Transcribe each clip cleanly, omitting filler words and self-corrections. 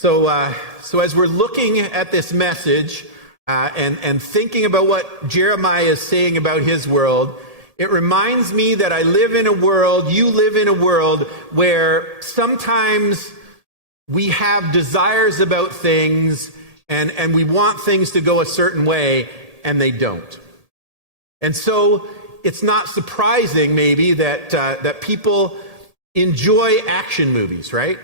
So as we're looking at this message and thinking about what Jeremiah is saying about his world, it reminds me that I live in a world, you live in a world where sometimes we have desires about things and we want things to go a certain way and they don't. And so it's not surprising maybe that people enjoy action movies, right?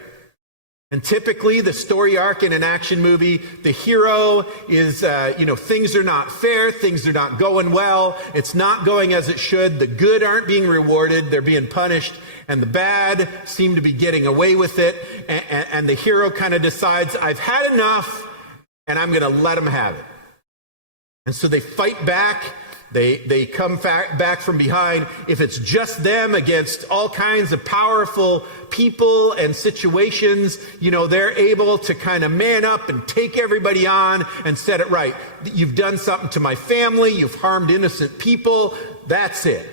And typically the story arc in an action movie, the hero is, things are not fair, things are not going well, it's not going as it should, the good aren't being rewarded, they're being punished, and the bad seem to be getting away with it, and the hero kind of decides, I've had enough, and I'm going to let them have it. And so they fight back. They come back from behind. If it's just them against all kinds of powerful people and situations, they're able to kind of man up and take everybody on and set it right. You've done something to my family. You've harmed innocent people. That's it.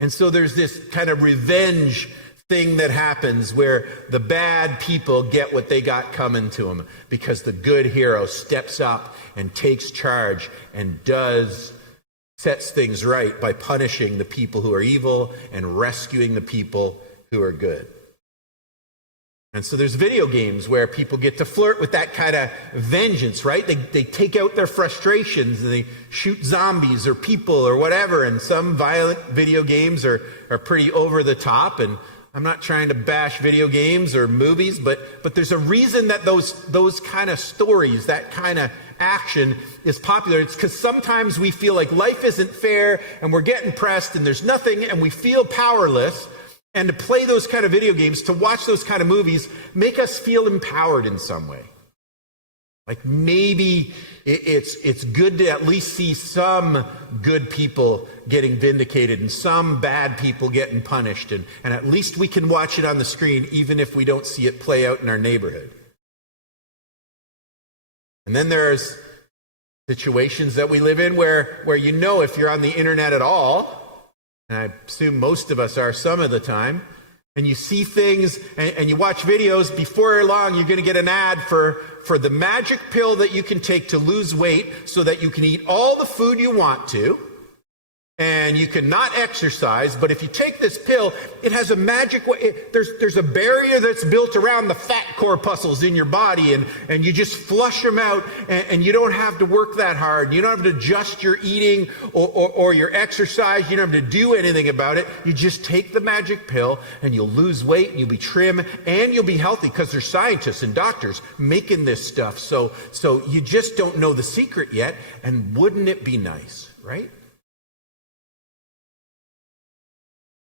And so there's this kind of revenge thing that happens where the bad people get what they got coming to them because the good hero steps up and takes charge and sets things right by punishing the people who are evil and rescuing the people who are good. And so there's video games where people get to flirt with that kind of vengeance, right? They take out their frustrations and they shoot zombies or people or whatever. And some violent video games are pretty over the top. And I'm not trying to bash video games or movies, but there's a reason that those kind of stories, that kind of action is popular. It's because sometimes we feel like life isn't fair and we're getting pressed and there's nothing and we feel powerless. And to play those kind of video games, to watch those kind of movies, make us feel empowered in some way. Like maybe it's good to at least see some good people getting vindicated and some bad people getting punished. And at least we can watch it on the screen even if we don't see it play out in our neighborhood. And then there's situations that we live in where if you're on the internet at all, and I assume most of us are some of the time, and you see things and you watch videos, before long you're going to get an ad for the magic pill that you can take to lose weight so that you can eat all the food you want to, and you can not exercise, but if you take this pill, it has a magic way. There's a barrier that's built around the fat corpuscles in your body, and you just flush them out, and you don't have to work that hard. You don't have to adjust your eating or your exercise. You don't have to do anything about it. You just take the magic pill, and you'll lose weight, and you'll be trim, and you'll be healthy, because there's scientists and doctors making this stuff. So you just don't know the secret yet, and wouldn't it be nice, right?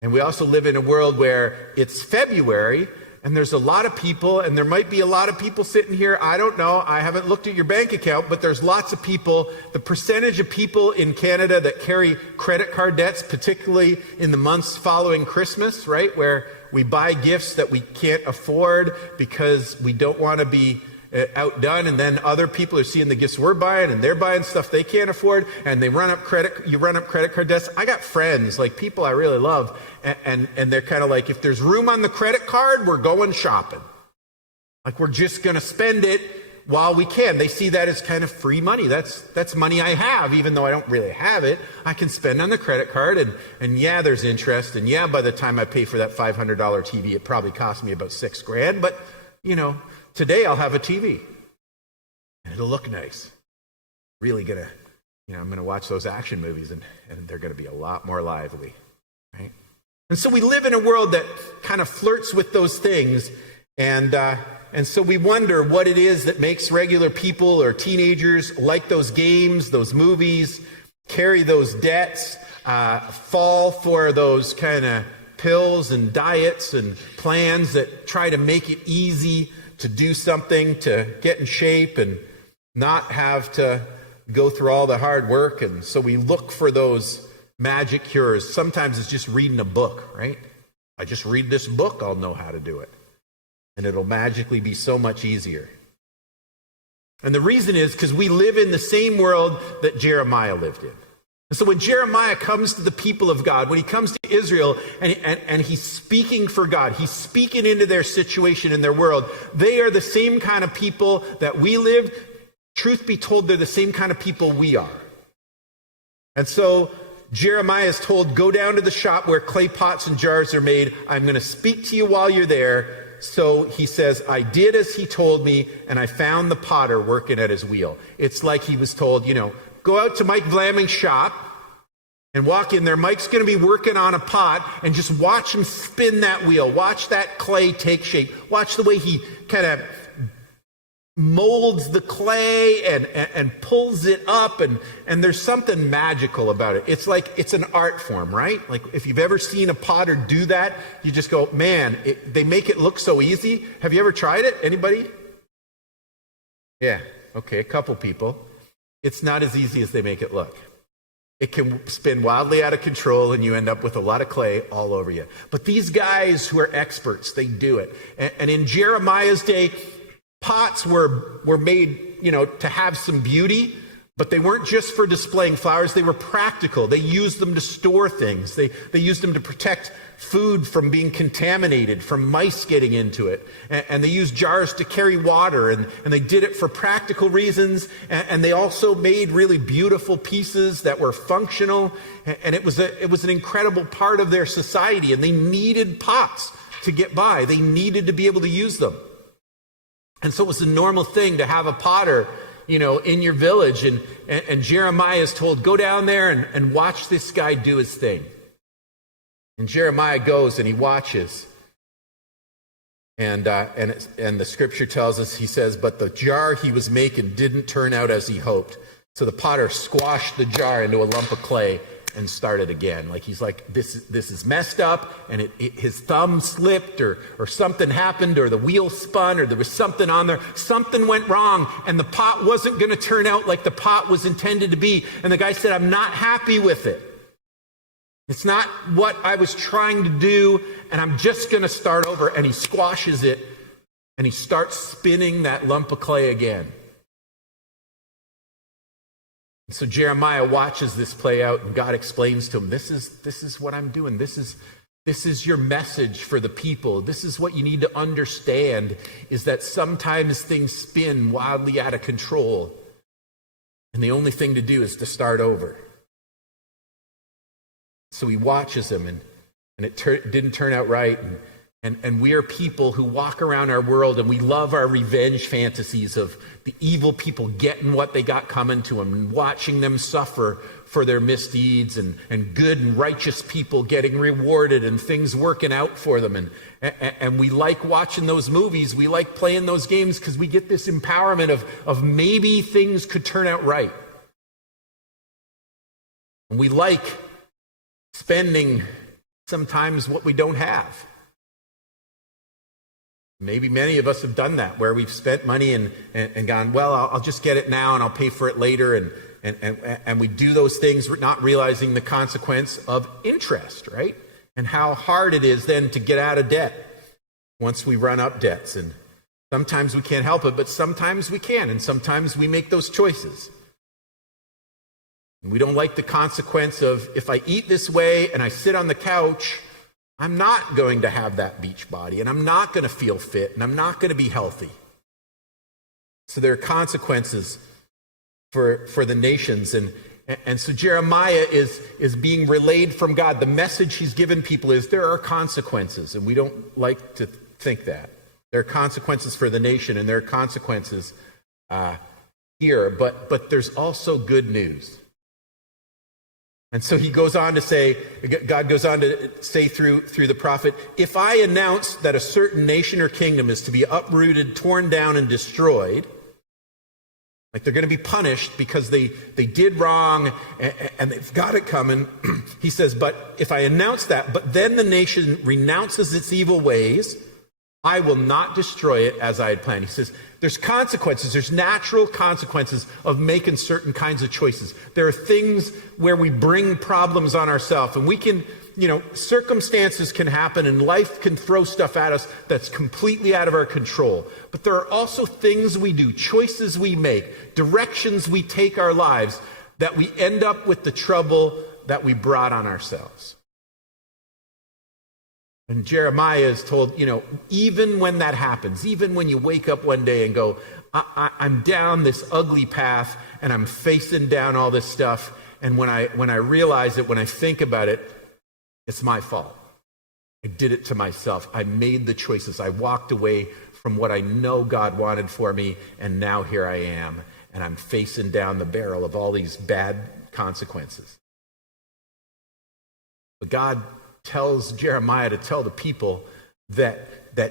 And we also live in a world where it's February, and there's a lot of people, and there might be a lot of people sitting here, I don't know, I haven't looked at your bank account, but there's lots of people, the percentage of people in Canada that carry credit card debts, particularly in the months following Christmas, right, where we buy gifts that we can't afford because we don't want to be outdone, and then other people are seeing the gifts we're buying and they're buying stuff they can't afford, and you run up credit card debts. I got friends, like people I really love, and they're kind of like, if there's room on the credit card, we're going shopping. Like we're just going to spend it while we can. They see that as kind of free money. That's money I have, even though I don't really have it. I can spend on the credit card, and yeah, there's interest, and yeah, by the time I pay for that $500 TV, it probably cost me about $6,000, but today I'll have a TV, and it'll look nice. Really gonna, I'm gonna watch those action movies, and they're gonna be a lot more lively, right? And so we live in a world that kind of flirts with those things, and so we wonder what it is that makes regular people or teenagers like those games, those movies, carry those debts, fall for those kind of pills and diets and plans that try to make it easy to do something, to get in shape and not have to go through all the hard work. And so we look for those magic cures. Sometimes it's just reading a book, right? I just read this book, I'll know how to do it. And it'll magically be so much easier. And the reason is because we live in the same world that Jeremiah lived in. So when Jeremiah comes to the people of God, when he comes to Israel and he's speaking for God, he's speaking into their situation in their world, they are the same kind of people that we live. Truth be told, they're the same kind of people we are. And so Jeremiah is told, go down to the shop where clay pots and jars are made. I'm going to speak to you while you're there. So he says, I did as he told me, and I found the potter working at his wheel. It's like he was told, go out to Mike Vlaming's shop and walk in there. Mike's going to be working on a pot, and just watch him spin that wheel. Watch that clay take shape. Watch the way he kind of molds the clay and pulls it up, and there's something magical about it. It's like it's an art form, right? Like if you've ever seen a potter do that, you just go, man, they make it look so easy. Have you ever tried it? Anybody? Yeah, okay, a couple people. It's not as easy as they make it look. It can spin wildly out of control, and you end up with a lot of clay all over you. But these guys who are experts, they do it. And in Jeremiah's day, pots were made, to have some beauty, but they weren't just for displaying flowers. They were practical. They used them to store things. They used them to protect food from being contaminated, from mice getting into it. And they used jars to carry water, and they did it for practical reasons. And they also made really beautiful pieces that were functional. And it was an incredible part of their society. And they needed pots to get by. They needed to be able to use them. And so it was a normal thing to have a potter, in your village. And Jeremiah is told, go down there and watch this guy do his thing. And Jeremiah goes and he watches. And the scripture tells us, he says, but the jar he was making didn't turn out as he hoped. So the potter squashed the jar into a lump of clay and started again. Like he's like, this is messed up, and his thumb slipped, or something happened, or the wheel spun, or there was something on there. Something went wrong, and the pot wasn't going to turn out like the pot was intended to be. And the guy said, I'm not happy with it. It's not what I was trying to do, and I'm just going to start over. And he squashes it, and he starts spinning that lump of clay again. So Jeremiah watches this play out, and God explains to him, this is what I'm doing. This is your message for the people. This is what you need to understand, is that sometimes things spin wildly out of control, and the only thing to do is to start over. So he watches him, and it didn't turn out right. And we are people who walk around our world, and we love our revenge fantasies of the evil people getting what they got coming to them, and watching them suffer for their misdeeds, and good and righteous people getting rewarded and things working out for them. And we like watching those movies. We like playing those games because we get this empowerment of maybe things could turn out right. And we like spending sometimes what we don't have. Maybe many of us have done that, where we've spent money and gone, well, I'll just get it now and I'll pay for it later. And we do those things not realizing the consequence of interest, right? And how hard it is then to get out of debt once we run up debts. And sometimes we can't help it, but sometimes we can. And sometimes we make those choices. And we don't like the consequence of, if I eat this way and I sit on the couch, I'm not going to have that beach body, and I'm not going to feel fit, and I'm not going to be healthy. So there are consequences for the nations. And so Jeremiah is being relayed from God. The message he's given people is there are consequences, and we don't like to think that. There are consequences for the nation, and there are consequences here, but there's also good news. And so he goes on to say, God goes on to say through the prophet, if I announce that a certain nation or kingdom is to be uprooted, torn down, and destroyed, like they're going to be punished because they did wrong and they've got it coming. He says, but if I announce that, but then the nation renounces its evil ways, I will not destroy it as I had planned. He says, there's consequences. There's natural consequences of making certain kinds of choices. There are things where we bring problems on ourselves, and we can, circumstances can happen and life can throw stuff at us that's completely out of our control. But there are also things we do, choices we make, directions we take our lives that we end up with the trouble that we brought on ourselves. And Jeremiah is told, even when that happens, even when you wake up one day and go, I'm down this ugly path and I'm facing down all this stuff. And when I realize it, when I think about it, it's my fault. I did it to myself. I made the choices. I walked away from what I know God wanted for me. And now here I am. And I'm facing down the barrel of all these bad consequences. But God tells Jeremiah to tell the people that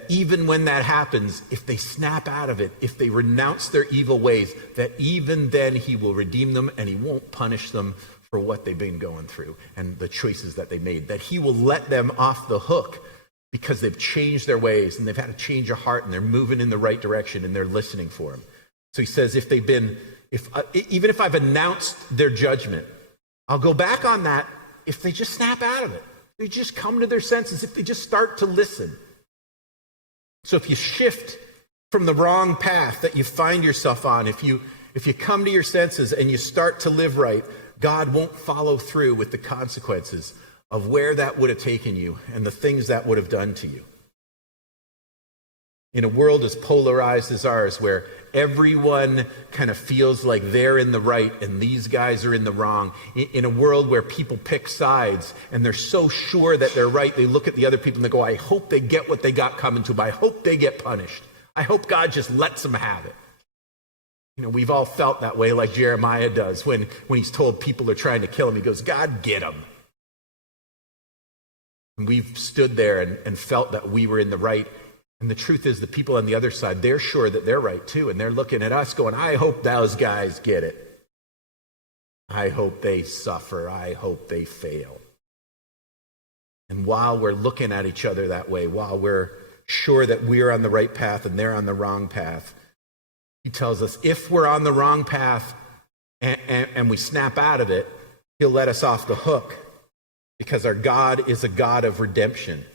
even when that happens, if they snap out of it, if they renounce their evil ways, that even then he will redeem them and he won't punish them for what they've been going through and the choices that they made, that he will let them off the hook because they've changed their ways and they've had a change of heart and they're moving in the right direction and they're listening for him. So he says, even if I've announced their judgment, I'll go back on that if they just snap out of it. They just come to their senses, if they just start to listen. So if you shift from the wrong path that you find yourself on, if you come to your senses and you start to live right, God won't follow through with the consequences of where that would have taken you and the things that would have done to you. In a world as polarized as ours, where everyone kind of feels like they're in the right and these guys are in the wrong, in a world where people pick sides and they're so sure that they're right, they look at the other people and they go, I hope they get what they got coming to them. I hope they get punished. I hope God just lets them have it. We've all felt that way, like Jeremiah does when he's told people are trying to kill him. He goes, God, get him. And we've stood there and felt that we were in the right. And the truth is, the people on the other side, they're sure that they're right too. And they're looking at us going, I hope those guys get it. I hope they suffer. I hope they fail. And while we're looking at each other that way, while we're sure that we're on the right path and they're on the wrong path, he tells us if we're on the wrong path and we snap out of it, he'll let us off the hook because our God is a God of redemption.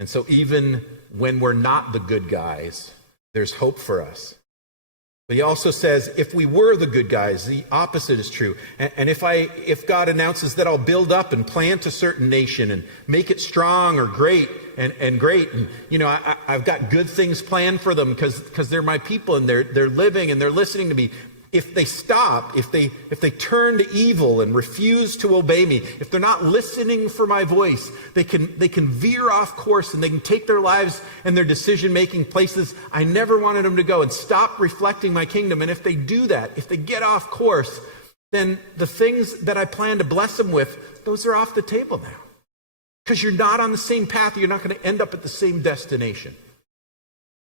And so even when we're not the good guys, there's hope for us. But he also says, if we were the good guys, the opposite is true. And if God announces that I'll build up and plant a certain nation and make it strong or great and great, and I've got good things planned for them because they're my people and they're living and they're listening to me. If they stop, if they turn to evil and refuse to obey me, if they're not listening for my voice, they can veer off course and they can take their lives and their decision-making places I never wanted them to go and stop reflecting my kingdom. And if they do that, if they get off course, then the things that I plan to bless them with, those are off the table now. Because you're not on the same path. You're not going to end up at the same destination.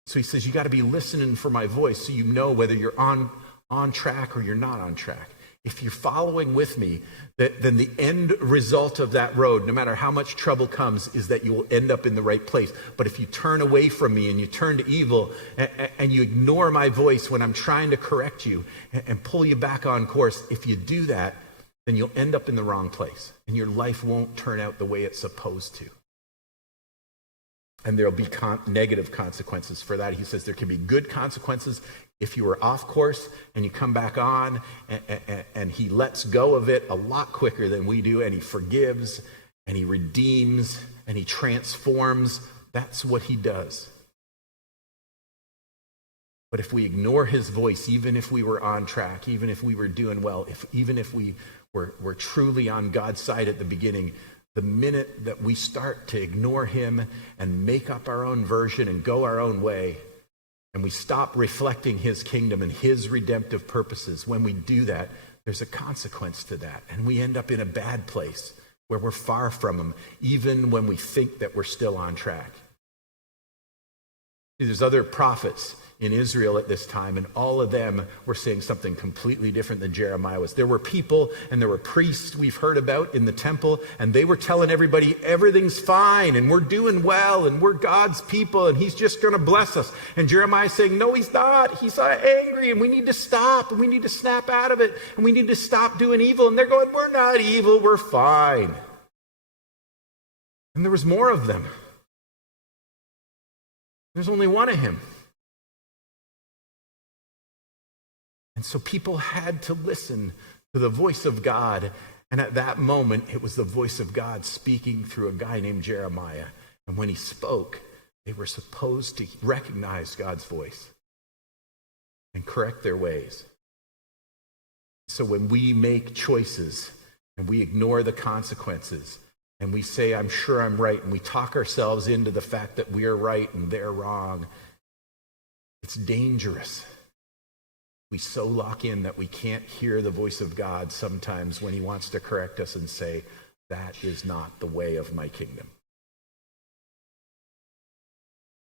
So he says, you got to be listening for my voice so you know whether you're on track or you're not on track. If you're following with me, then the end result of that road, no matter how much trouble comes, is that you will end up in the right place. But if you turn away from me and you turn to evil and you ignore my voice when I'm trying to correct you and pull you back on course, if you do that, then you'll end up in the wrong place and your life won't turn out the way it's supposed to. And there'll be negative consequences for that. He says there can be good consequences if you were off course and you come back on, and he lets go of it a lot quicker than we do, and he forgives and he redeems and he transforms. That's what he does. But if we ignore his voice, even if we were on track, even if we were doing well, even if we were truly on God's side at the beginning, the minute that we start to ignore him and make up our own version and go our own way, and we stop reflecting his kingdom and his redemptive purposes, when we do that, there's a consequence to that. And we end up in a bad place where we're far from him, even when we think that we're still on track. There's other prophets in Israel at this time, and all of them were saying something completely different than Jeremiah was. There were people and there were priests we've heard about in the temple, and they were telling everybody everything's fine and we're doing well and we're God's people and he's just going to bless us. And Jeremiah's saying, no, he's not. He's angry and we need to stop and we need to snap out of it and we need to stop doing evil. And they're going, we're not evil, we're fine. And there was more of them. There's only one of him. And so people had to listen to the voice of God. And at that moment, it was the voice of God speaking through a guy named Jeremiah. And when he spoke, they were supposed to recognize God's voice and correct their ways. So when we make choices and we ignore the consequences and we say, I'm sure I'm right, and we talk ourselves into the fact that we're right and they're wrong, it's dangerous. We so lock in that we can't hear the voice of God sometimes when he wants to correct us and say, that is not the way of my kingdom.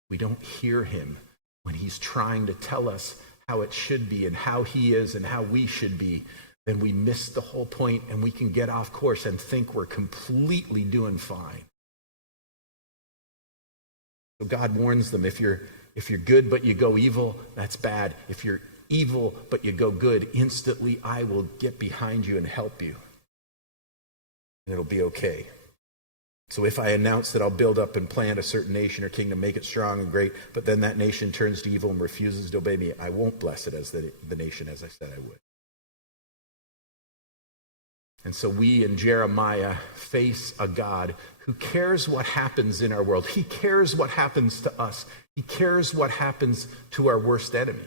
We don't hear him when he's trying to tell us how it should be and how he is and how we should be. Then we miss the whole point and we can get off course and think we're completely doing fine. So God warns them, if you're good but you go evil, that's bad. If you're evil but you go good, instantly I will get behind you and help you. And it'll be okay. So if I announce that I'll build up and plant a certain nation or kingdom, make it strong and great, but then that nation turns to evil and refuses to obey me, I won't bless it as the nation as I said I would. And so we in Jeremiah face a God who cares what happens in our world. He cares what happens to us. He cares what happens to our worst enemy.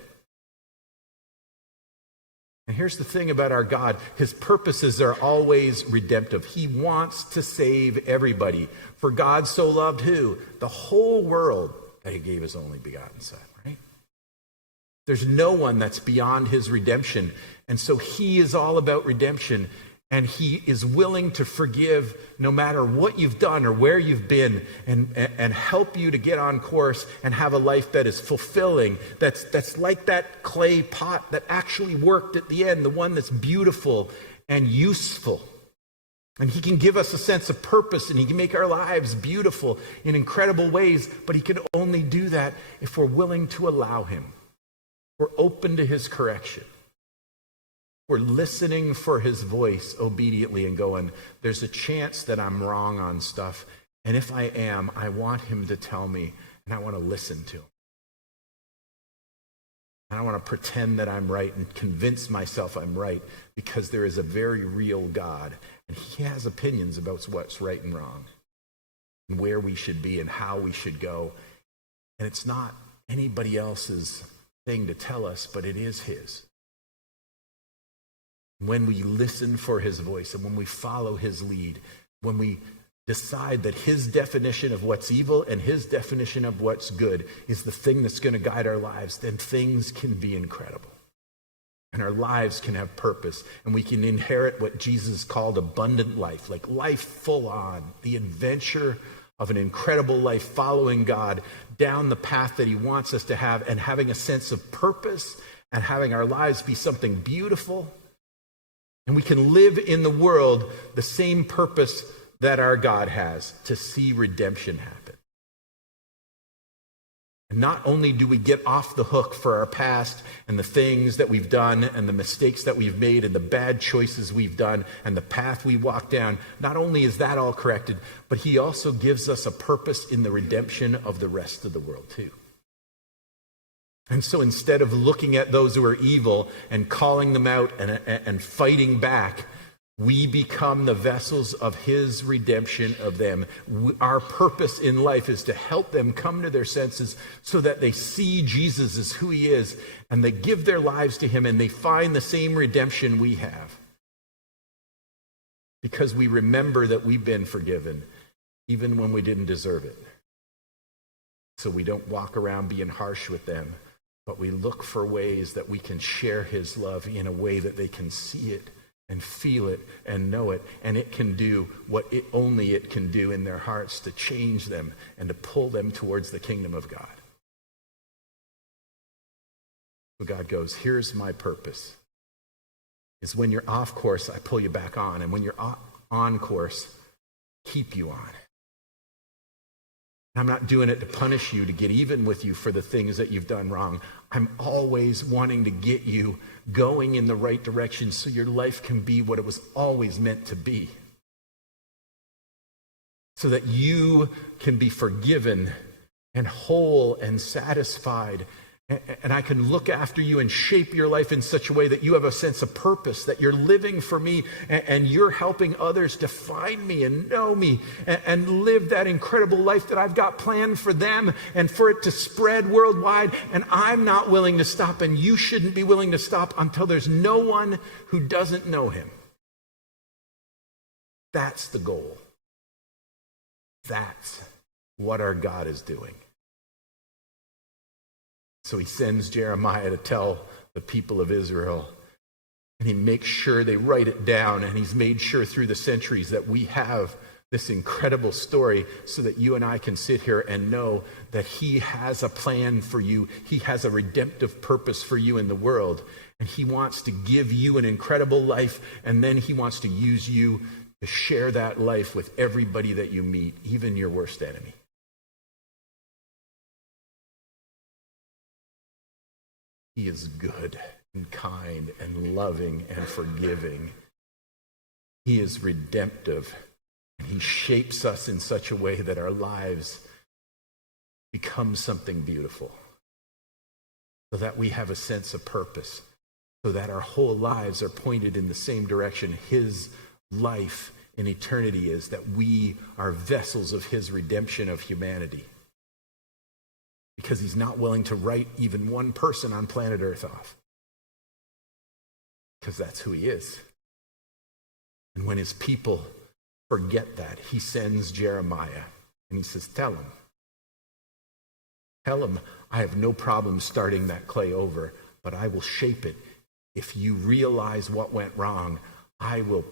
And here's the thing about our God. His purposes are always redemptive. He wants to save everybody. For God so loved who? The whole world that he gave his only begotten son, right? There's no one that's beyond his redemption. And so he is all about redemption. And he is willing to forgive no matter what you've done or where you've been, and help you to get on course and have a life that is fulfilling, that's like that clay pot that actually worked at the end, the one that's beautiful and useful. And he can give us a sense of purpose, and he can make our lives beautiful in incredible ways, but he can only do that if we're willing to allow him. We're open to his correction. We're listening for his voice obediently and going, there's a chance that I'm wrong on stuff. And if I am, I want him to tell me, and I want to listen to him. And I want to pretend that I'm right and convince myself I'm right, because there is a very real God, and he has opinions about what's right and wrong, and where we should be and how we should go. And it's not anybody else's thing to tell us, but it is his. When we listen for his voice and when we follow his lead, when we decide that his definition of what's evil and his definition of what's good is the thing that's going to guide our lives, then things can be incredible. And our lives can have purpose, and we can inherit what Jesus called abundant life, like life full on, the adventure of an incredible life following God down the path that he wants us to have, and having a sense of purpose and having our lives be something beautiful. And we can live in the world the same purpose that our God has, to see redemption happen. And not only do we get off the hook for our past and the things that we've done and the mistakes that we've made and the bad choices we've done and the path we walk down, not only is that all corrected, but he also gives us a purpose in the redemption of the rest of the world too. And so instead of looking at those who are evil and calling them out and fighting back, we become the vessels of his redemption of them. Our purpose in life is to help them come to their senses so that they see Jesus as who he is, and they give their lives to him, and they find the same redemption we have. Because we remember that we've been forgiven, even when we didn't deserve it. So we don't walk around being harsh with them, but we look for ways that we can share his love in a way that they can see it and feel it and know it, and it can do what only it can do in their hearts, to change them and to pull them towards the kingdom of God. So God goes, here's my purpose. Is when you're off course, I pull you back on, and when you're on course, keep you on. I'm not doing it to punish you, to get even with you for the things that you've done wrong. I'm always wanting to get you going in the right direction so your life can be what it was always meant to be. So that you can be forgiven and whole and satisfied And I can look after you and shape your life in such a way that you have a sense of purpose, that you're living for me, and you're helping others to find me and know me and live that incredible life that I've got planned for them and for it to spread worldwide. And I'm not willing to stop, and you shouldn't be willing to stop until there's no one who doesn't know him. That's the goal. That's what our God is doing. So he sends Jeremiah to tell the people of Israel, and he makes sure they write it down, and he's made sure through the centuries that we have this incredible story so that you and I can sit here and know that he has a plan for you. He has a redemptive purpose for you in the world, and he wants to give you an incredible life, and then he wants to use you to share that life with everybody that you meet, even your worst enemy. He is good and kind and loving and forgiving. He is redemptive, and he shapes us in such a way that our lives become something beautiful, so that we have a sense of purpose, so that our whole lives are pointed in the same direction his life in eternity is, that we are vessels of his redemption of humanity. Because he's not willing to write even one person on planet Earth off. Because that's who he is. And when his people forget that, he sends Jeremiah and he says, tell him, I have no problem starting that clay over, but I will shape it. If you realize what went wrong, I will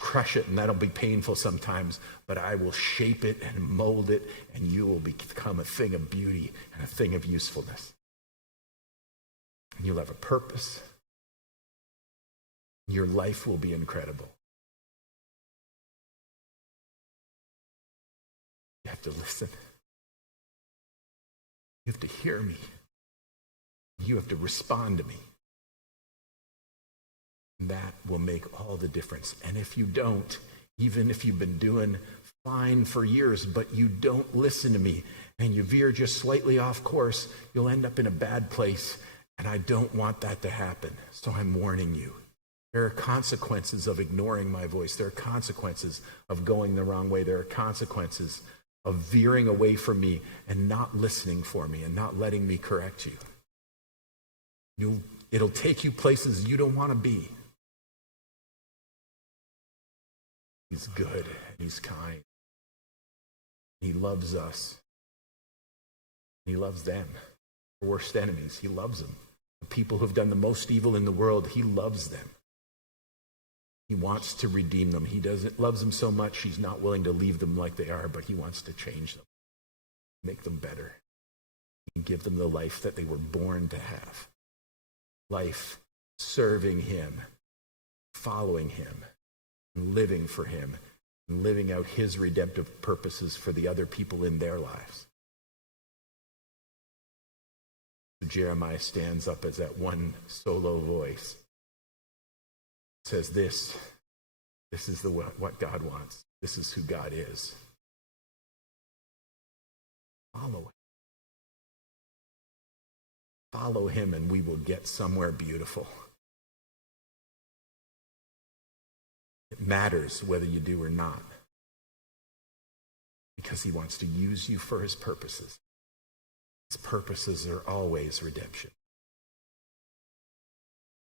crush it, and that'll be painful sometimes, but I will shape it and mold it, and you will become a thing of beauty and a thing of usefulness. And you'll have a purpose. Your life will be incredible. You have to listen. You have to hear me. You have to respond to me. That will make all the difference. And if you don't, even if you've been doing fine for years, but you don't listen to me and you veer just slightly off course, you'll end up in a bad place. And I don't want that to happen. So I'm warning you. There are consequences of ignoring my voice. There are consequences of going the wrong way. There are consequences of veering away from me and not listening for me and not letting me correct you. It'll take you places you don't want to be. He's good, and he's kind. He loves us. He loves them. Our worst enemies, he loves them. The people who've done the most evil in the world, he loves them. He wants to redeem them. He loves them so much, he's not willing to leave them like they are, but he wants to change them, make them better, and give them the life that they were born to have. Life serving him, following him, living for him, and living out his redemptive purposes for the other people in their lives. Jeremiah stands up as that one solo voice. Says this is what God wants. This is who God is. Follow him. Follow him and we will get somewhere beautiful. It matters whether you do or not, because he wants to use you for his purposes. His purposes are always redemption.